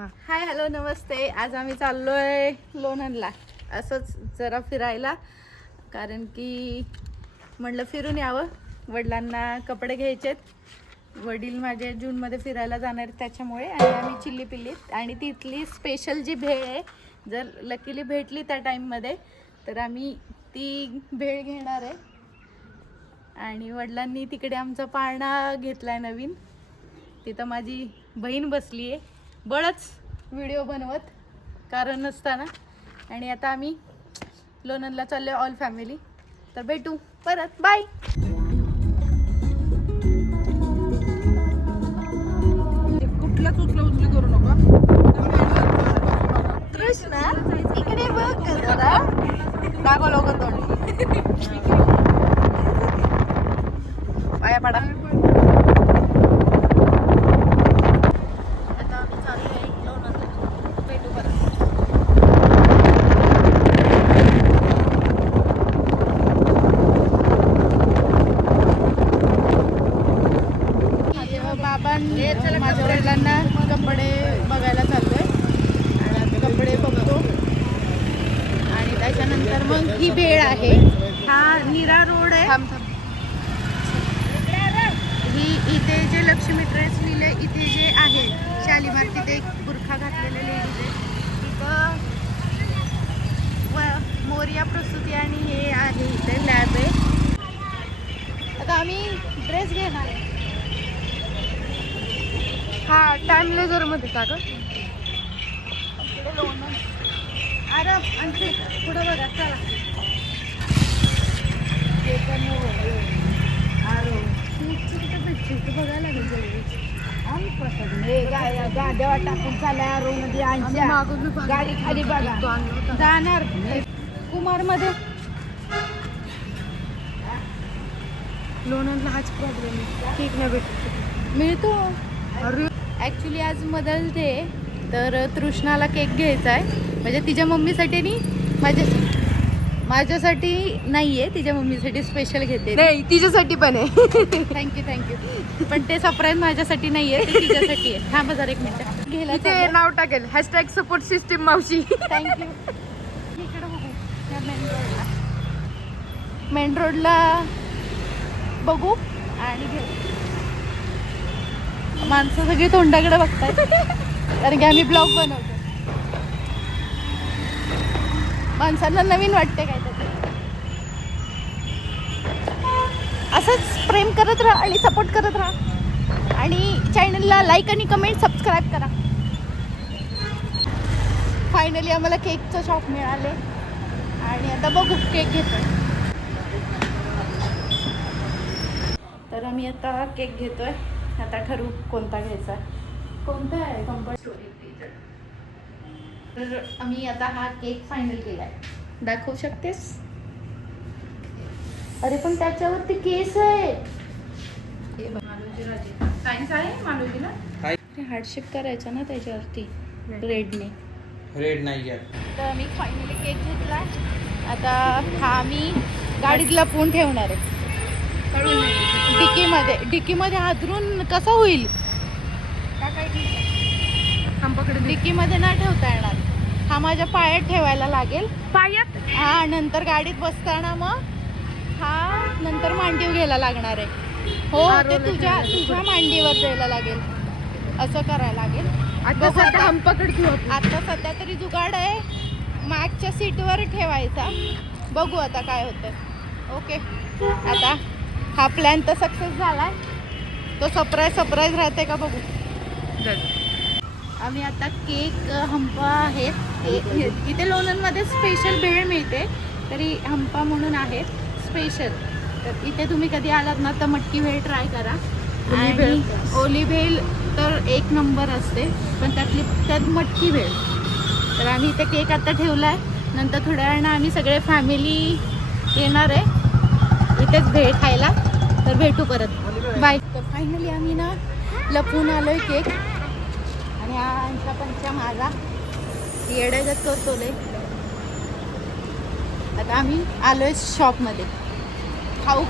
Hi hello नमस्ते. आज आम्ही चाललोय लोणंदला असंच जरा फिरायला, कारण की म्हटलं फिरून यावं. वडिलांना कपडे घ्यायचेत. वडील माझे जूनमध्ये फिरायला जाणार आहेत त्याच्यामुळे. आणि आम्ही चिल्ली पिल्लीत आणि तिथली स्पेशल जी भेळ आहे, जर लकीली भेटली त्या टाईममध्ये तर आम्ही ती भेळ घेणार आहे. आणि वडिलांनी तिकडे आमचा पाळणा घेतलाय नवीन, तिथं माझी बहीण बसली आहे बळच व्हिडिओ बनवत कारण नसताना. आणि आता आम्ही लोणंदला चाललोय ऑल फॅमिली. तर भेटू परत, बाय. कुठलाच उचली करू नका. कृष्णा इकडे बघ जरा, दाखव लोक तोंड पाया पडा. आता आम्ही चाललोय लोणंदला, भेटू परत. बाबांनी माझ्या वडिलांना कपडे बघायला चाललोय आणि आता कपडे बघतो आणि त्याच्यानंतर मग ही भेळ आहे. हा नीरा रोड आहे. ही इथे जे लक्ष्मी ड्रेस लिहिले इथे जे आहे शालीमार, तिथे एक बुरखा घातलेले लेडीज आहे. तिथं मोरिया प्रसूती आणि हे आहे, इथे लॅब आहे. आता आम्ही ड्रेस घेणार आहे. हा टाइम लेजर मध्ये का ग? इकडे लोणंद अरे आणखी पुढं बघा चला. ते पण अरे तिथं भेटते इथं बघायला लागेल जवळ. गाड्या टाकून चालल्या रोमध्ये आमच्या गाडी खाली बघा जाणार कुमार मध्ये. लोणंदला हाच प्रॉब्लेम आहे, केक नाही भेटत. मिळतो अरे ॲक्च्युली आज मदलते, तर तृष्णाला केक घ्यायचा आहे. म्हणजे तिच्या मम्मीसाठी आणि माझ्यासाठी नाही आहे, तिच्या मम्मीसाठी स्पेशल घेते. नाही, तिच्यासाठी पण आहे. थँक्यू. पण ते सरप्राईज माझ्यासाठी नाही आहे, ते तिच्यासाठी आहे. थांबा जरा एक मिनिट घ्यायला ते नाव टाकेल #सपोर्ट सिस्टीम मावशी. थँक्यू. इकडे बघू या मेन रोडला बघू आणि घेऊ. माणसं सगळी तोंडाकडे बघतायत कारण की आम्ही ब्लॉग बनवतो. माणसांना नवीन वाटते काय तरी. असंच प्रेम करत राहा आणि सपोर्ट करत राहा आणि चॅनलला लाईक आणि कमेंट सबस्क्राईब करा. फायनली आम्हाला केकचं शॉप मिळाले आणि आता बघू केक घेतोय. तर आम्ही आता केक घेतोय. आता ठरवू कोणता घ्यायचा. कोणता आहे कंपनी स्टोरी. तर आम्ही आता हा केक फायनल केला आहे. दाखवू शकतेस? अरे पण त्याच्यावरती केस आहे. सायन्स आहे मालूजीला. हार्डशिप करायचा ना त्याच्यावरती रेडने. रेड नाही आहे. तर आम्ही फायनली केक घेतला. आता हा आम्ही गाडीत लपवून ठेवणार आहे. डिकीमध्ये हादरून कसं होईल? डिकीमध्ये न ठेवता येणार. हा माझ्या पायात ठेवायला लागेल. पायात? हा, नंतर गाडीत बसताना मग हा नंतर मांडीवर घ्यायला लागणार आहे. हो, ते तुझ्या मांडीवर द्यायला लागेल. असं करायला लागेल. आता सध्या हम पकड घेऊ. आता सध्या तरी जुगाड आहे, मागच्या सीटवर ठेवायचा. बघू आता काय होतं. ओके, आता हा प्लॅन तर सक्सेस झालाय. तो सरप्राईज राहते का बघू. आम्ही आता केक हंपा आहेत इथे लोणंदमध्ये स्पेशल भेळ मिळते, तरी हंपा म्हणून आहे स्पेशल. तर इथे तुम्ही कधी आलात ना तर मटकी भेळ ट्राय करा. आणि ओली भेळ तर एक नंबर असते, पण त्यात मटकी भेळ. तर आम्ही इथे केक आता ठेवला आहे. नंतर थोड्या वेळानं आम्ही सगळे फॅमिली येणार आहे इथेच भेळ खायला. तर भेटू परत, बाय. तर फायनली आम्ही ना लपून आलोय केक. आणि हा आमचा पंचा माझा येड्यागत करतो लय. आता आम्ही आलोय शॉपमध्ये खाऊ.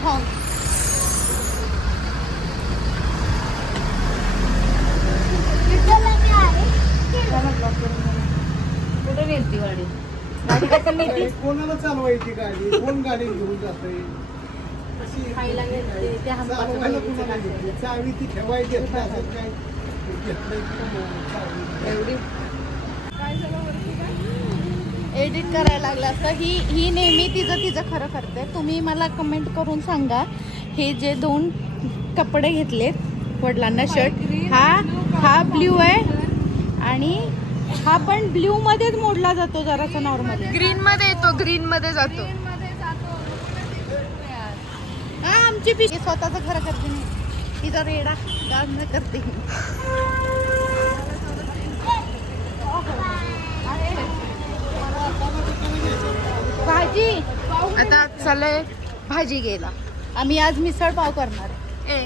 नेलती गाडी गाडी कसं नेली कोणाला चालवायची गाडी कोण गाडी घेऊन जाते खायला गेलते, ते हमपास चालवायला वगैरे कोणाला खायला. घेतली चावी ती ठेवायची असते, असं काय घेतलंय की चावी. एवढी एडिट करायला लागला असतं. ही नेहमी तिचं खरं करते. तुम्ही मला कमेंट करून सांगा, हे जे 2 कपडे घेतलेत वडिलांना, शर्ट हा ब्ल्यू आहे आणि हा पण ब्ल्यू मध्येच मोडला जातो जरासा नॉर्मल. ग्रीन मध्ये येतो, ग्रीन मध्ये जातो. हा आमची पिशी स्वतःच खरं करते नाही, तिचा रेडा डान्स न करते. भाजी आता चाललंय भाजी घ्यायला. आम्ही आज मिसळ पाव करणार. ए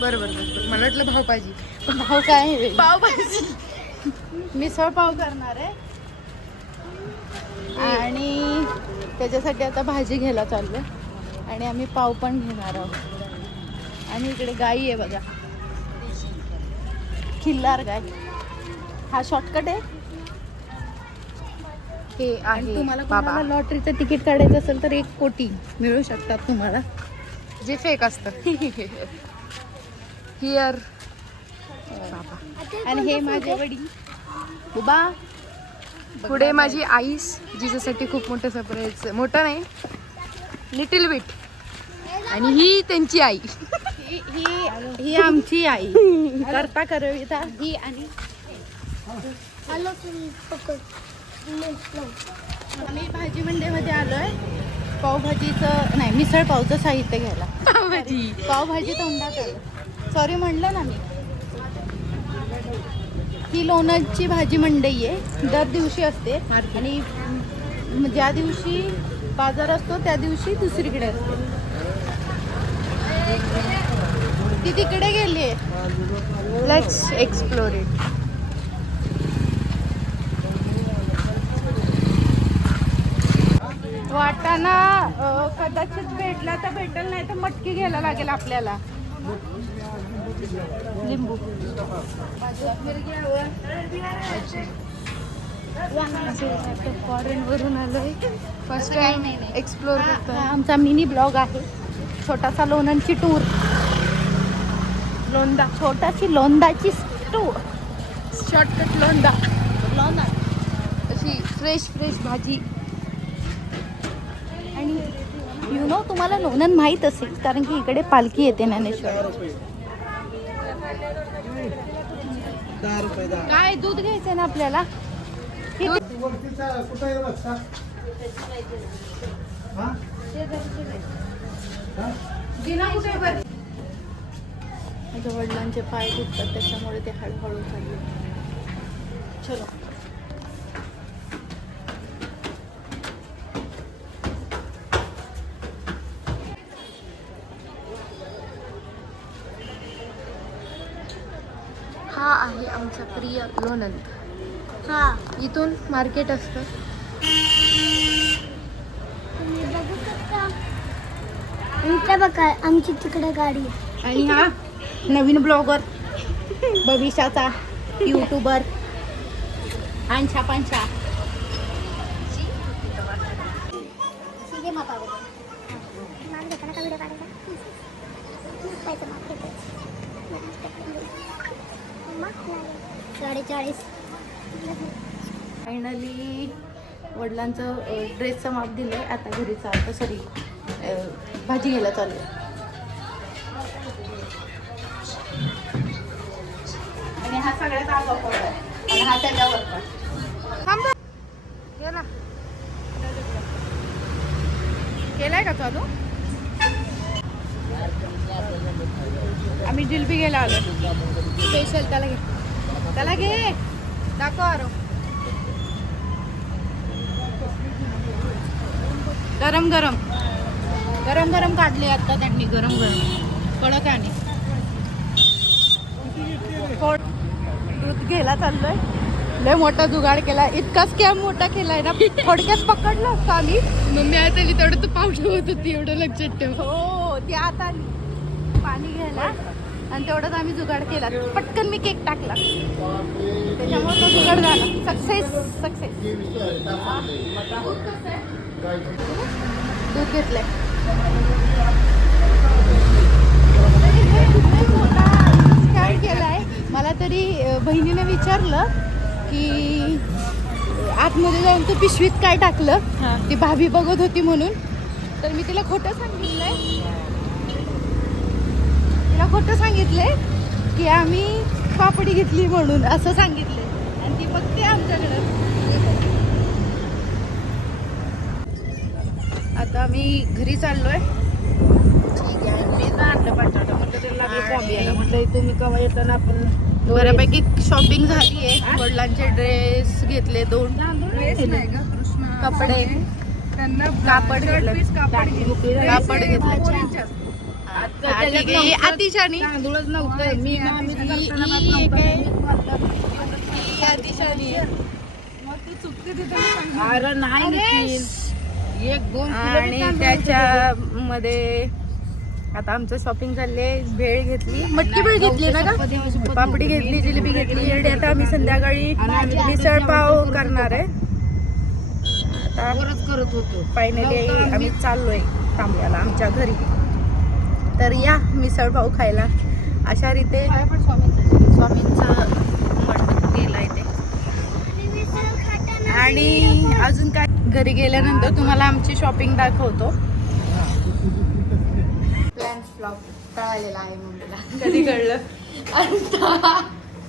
बरोबर मला वाटलं भाव भाजी. भाव काय आहे? पावभाजी. मिसळ पाव करणार आहे आणि त्याच्यासाठी आता भाजी घ्यायला चाललोय आणि आम्ही पाव पण घेणार आहोत. आणि इकडे गाई आहे बघा, खिल्लार गाय. हा शॉर्टकट आहे. हे आणि आहे तुम्हाला बाबा, कोणाला लॉटरीचं तिकीट काढायचं असेल तर 1 कोटी मिळू शकतात तुम्हाला. जे फेक असतं. हिअर बाबा. आणि हे माझे वडील उबा. पुढे माझी आईस, जिच्यासाठी खूप मोठं सरप्राईज, मोठं नाही लिटिल बिट. आणि ही त्यांची आई. ही आमची आई करता करविता ही. आणि आम्ही भाजी मंडईमध्ये आलोय पावभाजीचं नाही, मिसळ पावचं साहित्य घ्यायला. पावभाजी तोंडात आलं, सॉरी म्हणलं ना मी. ही लोणंदची भाजी मंडई आहे, दर दिवशी असते. आणि ज्या दिवशी बाजार असतो त्या दिवशी दुसरीकडे असते. ती तिकडे गेली आहे. Let's explore it. वाटाणा कदाचित भेटला तर भेटेल, नाही तर मटकी घ्यायला लागेल आपल्याला. लिंबू फॉरेन वरून आलोय. फर्स्ट टाइम एक्सप्लोर हा करतो. आमचा मिनी ब्लॉग आहे, छोटासा लोणंदची टूर. लोंदा, छोटाशी लोंदाची टूर. शॉर्टकट लोंदा. लोंदा अशी फ्रेश भाजी. आणि यु नो तुम्हाला लोणंद माहीत असेल कारण की इकडे पालखी येते ज्ञानेश्वर. 10 रुपये 10. काय दूध घ्यायचंय ना आपल्याला. वरतीचा कुठं आहे रस्ता? हा? हा? माझ्या वडिलांचे पाय दुखतात त्याच्यामुळे ते हळूहळू चालले. चलो. हा आहे आमचा प्रिय लोणंद. इथून मार्केट असतं. बघा आमची तिकडे गाडी आणि हा नवीन ब्लॉगर, भविष्याचा यूट्यूबर आंछा पांछा. फायनली वडिलांचं ड्रेसचं माप दिलंय. आता घरी चालतं, सॉरी भाजी घ्यायला चालू. आणि हा सगळ्यात आगाऊ फोटो आहे आणि हा त्याच्यावरचा. केलाय का चालू? आम्ही जिलबी घ्यायला आलो स्पेशल. त्याला घे, त्याला घे, दाखव आरो. गरम गरम गरम गरम काढले आता त्यांनी, गरम गरम कडक. आणि दूध घ्यायला चाललोय. लय मोठा जुगाड केला, इतका स्कॅम मोठा केलाय ना. थोडक्यात पकडलं असतं आम्ही. मम्मी आता आली तेवढं तू पावलं होत होती, एवढं लक्षात ठेव. हो, ती आता आली पाणी घ्यायला आणि तेवढाच आम्ही जुगाड केला. पटकन मी केक टाकला, त्याच्यामुळे तो जुगाड झाला. Success success. दूध घेतलंय. काय केलंय मला तरी बहिणीने विचारलं की आतमध्ये जाऊन तू पिशवीत काय टाकलं, ती भाभी बघत होती म्हणून. तर मी तिला खोटं सांगितलंय की आम्ही पापडी घेतली म्हणून, असं सांगितले. आणि ती बघते आमच्याकडं. आता आम्ही घरी चाललोय. ठीक आहे. मी आणलं बटाटा म्हटलं त्याला म्हटलं तुम्ही केव्हा येताना आपण बऱ्यापैकी शॉपिंग झाली आहे. वडिलांचे ड्रेस घेतले 2. कपडे कापड घेतले. अतिशानी तांदूळच नव्हतं. मी अरे नाही एक 2 आणि त्याच्यामध्ये आता आमचं शॉपिंग झाले. भेळ घेतली, मटकी भेळ घेतली ना का, पापडी घेतली, जिलेबी घेतली. आणि आता आम्ही संध्याकाळी मिसळ पाव करणार आहे. आता करत होतो. फायनली आम्ही चाललोय तांब्याला आमच्या घरी. तर या मिसळ पाव खायला. अशा रीते स्वामींचं मठ गेलाय ते. आणि अजून काय, घरी गेल्यानंतर तुम्हाला आमची शॉपिंग दाखवतो. प्लॅन फ्लॉप टळालेला आहे मम्मीला. कधी कळलं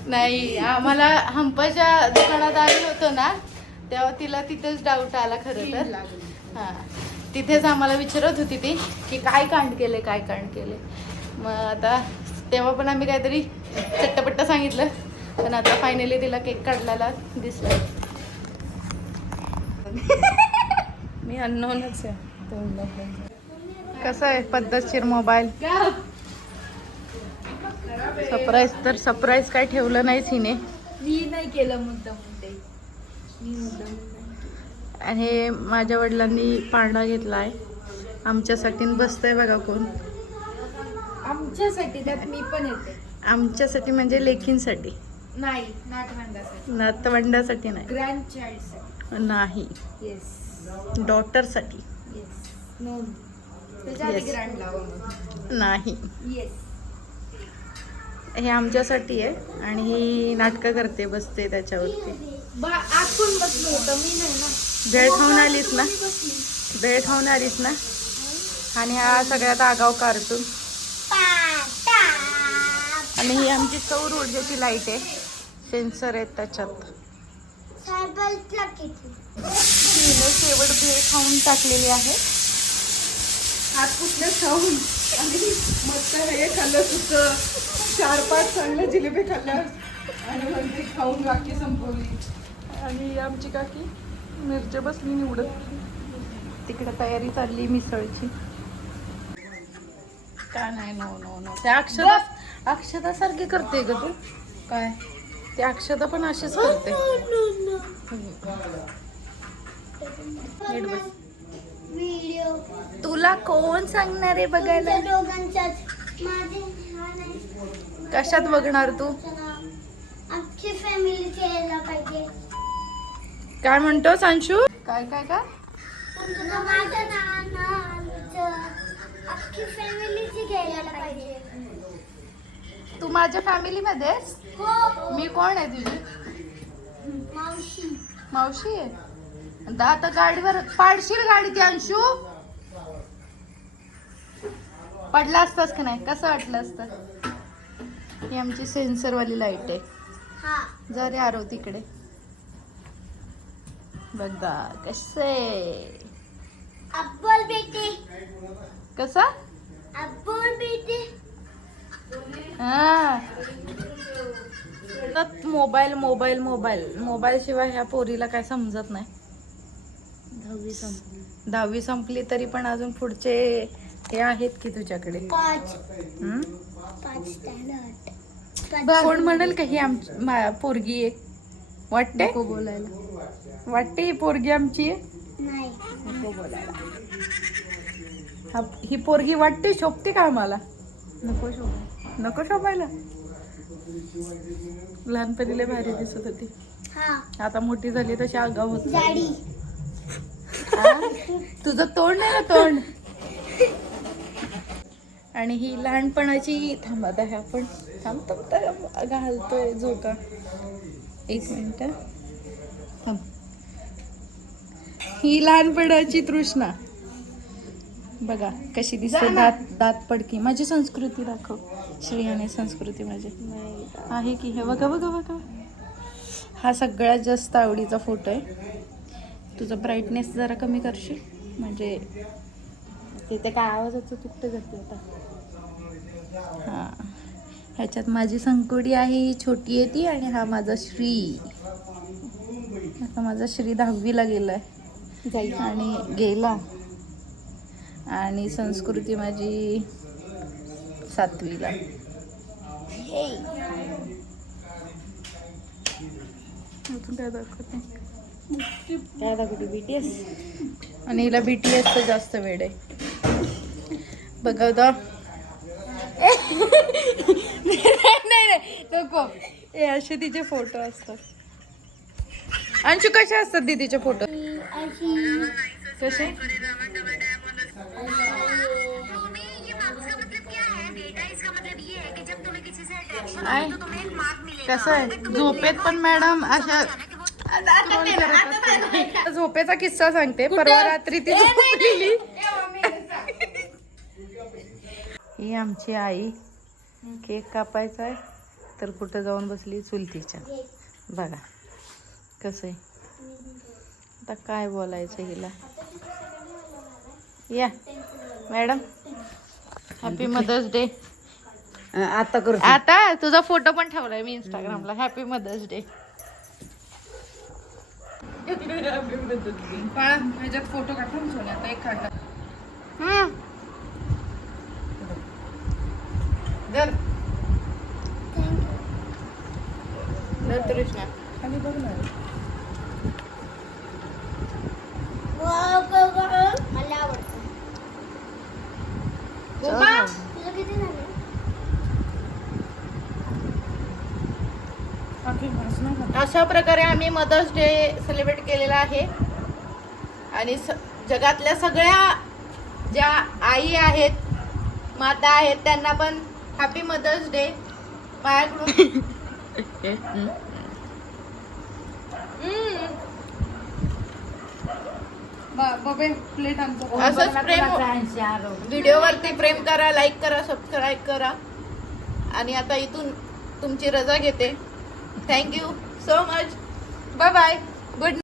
नाही, आम्हाला हंपाच्या दुकानात आलो होतो ना, तेव्हा तिला तिथेच डाऊट आला खरं तर. हां, तिथेच आम्हाला विचारत होती ती की काय कांड केले. मग आता तेव्हा पण आम्ही काहीतरी चट्टपट्ट सांगितलं, पण आता फायनली तिला केक काढलेला दिसला. मी अननोनच आहे. कसं आहे पद्धतशीर मोबाईल. सरप्राईज काय ठेवलं नाहीच हिने. मी नाही केलं मुद्दाम. आणि हे माझ्या वडिलांनी पाळणा घेतला आहे आमच्यासाठी. बसतंय बघा कोण. आमच्यासाठी त्यात मी पण येते. आमच्यासाठी म्हणजे लेकींसाठी नाही, नातवंडासाठी. नातवंडासाठी नाही. ग्रँड चाइल्ड नाही, येस. डॉटरसाठी येस. नो, त्याच्या आधी Yes. ग्रँड लावा. नाही. येस. हे आमच्यासाठी आहे. आणि ही नाटकं करते, बसते त्याच्यावरती. आत कोण बसलं होतं? मी नाही ना. भेळ खाऊन आलीस ना, भेळ खाऊन आलीस ना. आणि हा सगळ्यात आगाव कार्टून. आणि ही आमची सौर ऊर्जेची लाईट आहे. सेन्सर आहेत त्याच्यात. तिने शेवट भेळ खाऊन टाकलेली आहे. हात कुठले खाऊन आणि मस्त हे खाल्लं सुद्धा 4-5 चांगल्या जिलेबी खाल्ल्या आणि म्हणते खाऊन बाकी संपवली. आणि आमची काकी मिरच्या बसली निवडत. तिकडे तयारी चालली मिसळची. काय नाही, नो त्या अक्षता सारखी करते ग तू. काय ते अक्षता पण अशीच करते. नीट बस. तुला कोण सांगणार आहे बघायला? कशात बघणार तू? अख्खी फॅमिली यायला पाहिजे. काय म्हणतो सांशू? काय काय काय माझं नानाचं अख्खी फॅमिलीची घ्यायला पाहिजे. तू माझ्या फॅमिली मध्ये हो. मी कोण आहे तुझी? मावशी. मावशी आहे. आता गाडीवर पाडशील गाडी ती अंशू. पडला असतास का नाही? कसं वाटलं असतं? ही आमची सेन्सरवाली लाईट आहे. हा. जा रे आरव तिकडे. बघा कसे. अब्बल बेटे. कसा? अब्बल बेटे. हा. मोबाईल मोबाईल मोबाईल मोबाईल शिवाय ह्या पोरीला काय समजत नाही. 10वी संपली तरी पण अजून पुढचे हे आहेत की तुझ्याकडे. 5 हम्म? स्टँडर्ड. कोण म्हणेल का ही आमची पोरगी आहे? वाटते बोलायला वाटते ही पोरगी आमची आहे. नाही. ही पोरगी वाटते, शोभते का आम्हाला? नको शोभा. नको शोभायला. लहानपणी लय भारी दिसत होती. हा आता मोठी झाली तशी आगाव होत चालली. डॅडी तुझं तोंड आहे ना तोंड. आणि ही लहानपणाची थांबत आहे आपण थांबतो घालतोय झोका. एक मिनिट थांब. ही लहानपणाची तृष्णा बघा कशी दिसते. दात पडकी. माझी संस्कृती दाखव. श्रेयाने संस्कृती माझी आहे की. हे बघा बघा बघा. हा सगळ्यात जास्त आवडीचा फोटो आहे. तुझा ब्राईटनेस जरा कमी करशील म्हणजे तिथे काय आवाजाचं तुकटं जाते आता. हां ह्याच्यात माझी संकुडी आहे, ही छोटी आहे ती. आणि हा माझा श्री. आता माझा श्री 10वीला गेलाय आणि गेला. आणि संस्कृती माझी 7वीला. काय दाखवते काय दाखवते BTS. आणि हिला BTS तर जास्त वेळ आहे. बघा दा नाही नको. हे असे तिचे फोटो असतात. अंशू कसे असतात दीदीचे फोटो. कसे कसं आहे झोपेत पण मॅडम अशा. झोपेचा किस्सा सांगते. परवा रात्री ती झोपलेली. ही आमची आई केक कापायचा आहे तर कुठं जाऊन बसली चुलतीच्या. बघा कसं आहे. आता काय बोलायचं हिला. या मॅडम हॅपी मदर्स डे. आता करू. आता तुझा फोटो पण ठेवलाय मी इंस्टाग्रामला. Happy mother's day. ह्याच्यात फोटो काढून सोनी आता एक काढला. कृष्णा खाली बघ ना. मला आवडतं. तुला किती झाले? अशा प्रकारे आम्ही मदर्स डे सेलिब्रेट केलेला आहे. आणि जगातल्या सगळ्या ज्या आई आहेत, माता आहेत, त्यांना पण हॅपी मदर्स डे माझ्याकडून. प्लेट आणतो. असंच प्रेम. व्हिडिओवरती प्रेम करा, लाईक करा, सबस्क्राईब करा. आणि आता इथून तुमची रजा घेते. Thank you so much. Bye bye. Good